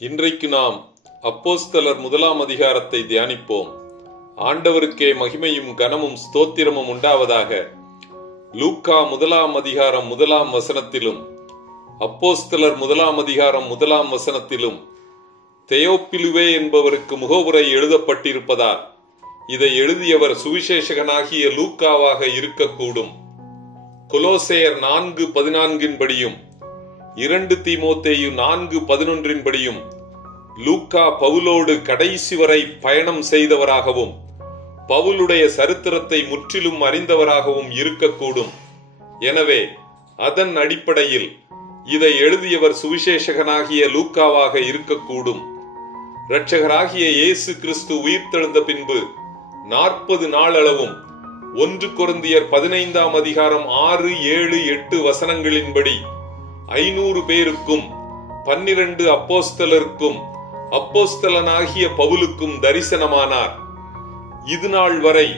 இன்றைக்கு நாம் அப்போஸ்தலர் 1 அதிகாரத்தை தியானிப்போம். ஆண்டவருக்கே மகிமையும் கனமும் ஸ்தோத்திரமும் உண்டாவதாக. லூக்கா 1 அதிகாரம் 1 வசனத்திலும் அப்போஸ்தலர் 1 அதிகாரம் 1 வசனத்திலும் தெயோப்பிலுவே என்பவருக்கு முகவுரை எழுதப்பட்டிருப்பதால் இதை எழுதியவர் சுவிசேஷகனாகிய லூக்காவாக இருக்கக்கூடும். கொலோசேயர் 4:14 படியும் 2 தீமோத்தேயு 4:11 படியும் லூக்கா பவுலோடு கடைசி வரை பயணம் செய்தவராகவும் பவுலுடைய சரித்திரத்தை முற்றிலும் அறிந்தவராகவும் இருக்கக்கூடும். எனவே அதன் அடிப்படையில் இதை எழுதியவர் சுவிசேஷகனாகிய லூக்காவாக இருக்கக்கூடும். இரட்சகராகிய இயேசு கிறிஸ்து உயிர்த்தெழுந்த பின்பு 40 நாளளவும் 1 கொரிந்தியர் 15 அதிகாரம் 6, 7, 8 வசனங்களின்படி 500 பேருக்கும் 12 அப்போஸ்தலருக்கும் அப்போஸ்தலனாகிய பவுலுக்கும் தரிசனமானார். இது நாள் வரை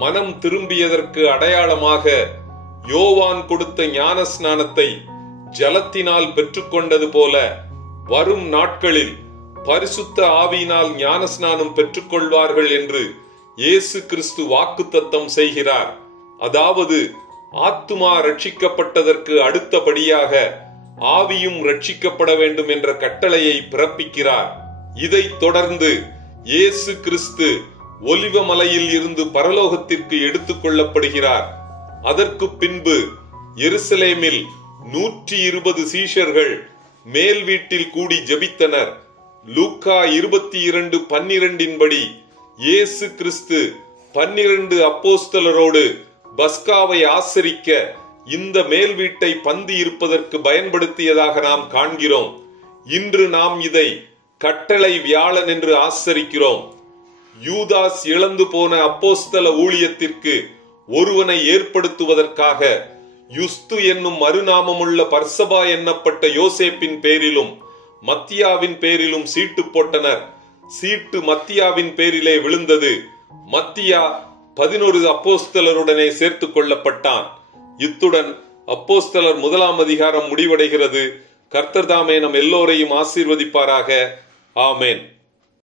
மனம் திரும்பியதற்கு அடையாளமாக யோவான் கொடுத்த ஞான ஸ்நானத்தை ஜலத்தினால் பெற்றுக்கொண்டது போல வரும் நாட்களில் பரிசுத்த ஆவியினால் ஞான ஸ்நானம் பெற்றுக்கொள்வார்கள் என்று இயேசு கிறிஸ்து வாக்குத்தத்தம் செய்கிறார். அதாவது ஆத்துமா ரட்சிக்கப்பட்டதற்கு அடுத்தபடியாக ஆவியும் ரட்சிக்கப்பட வேண்டும் என்ற கட்டளையை பிறப்பிக்கிறார். இதைத் தொடர்ந்து இயேசு கிறிஸ்து ஒலிவ மலையில் இருந்து பரலோகத்திற்கு எடுத்துக் கொள்ளப்படுகிறார். அதற்கு பின்பு எருசலேமில் 120 சீஷர்கள் மேல் வீட்டில் கூடி ஜெபித்தனர். லூக்கா 22:12 படி இயேசு கிறிஸ்து 12 அப்போஸ்தலரோடு பஸ்காவை ஆசரிக்க இந்த மேல் வீட்டை பந்தி இருப்பதற்கு பயன்படுத்தியதாக நாம் காண்கிறோம். இன்று நாம் இதை கட்டளை வியாழன் என்று ஆசரிக்கிறோம். யூதாஸ் இழந்து போன அப்போஸ்தல ஊழியத்திற்கு ஒருவனை ஏற்படுத்துவதற்காக யுஸ்து என்னும் மறுநாமமுள்ள பர்சபா எண்ணப்பட்ட யோசேப்பின் பேரிலும் மத்தியாவின் பேரிலும் சீட்டு போட்டனர். சீட்டு மத்தியாவின் பேரிலே விழுந்தது. மத்தியா 11 அப்போஸ்தலருடனே சேர்த்துக் கொள்ளப்பட்டான். இத்துடன் அப்போஸ்தலர் 1 அதிகாரம் முடிவடைகிறது. கர்த்தர் தாமே நம் எல்லோரையும் ஆசீர்வதிப்பாராக. ஆமென்.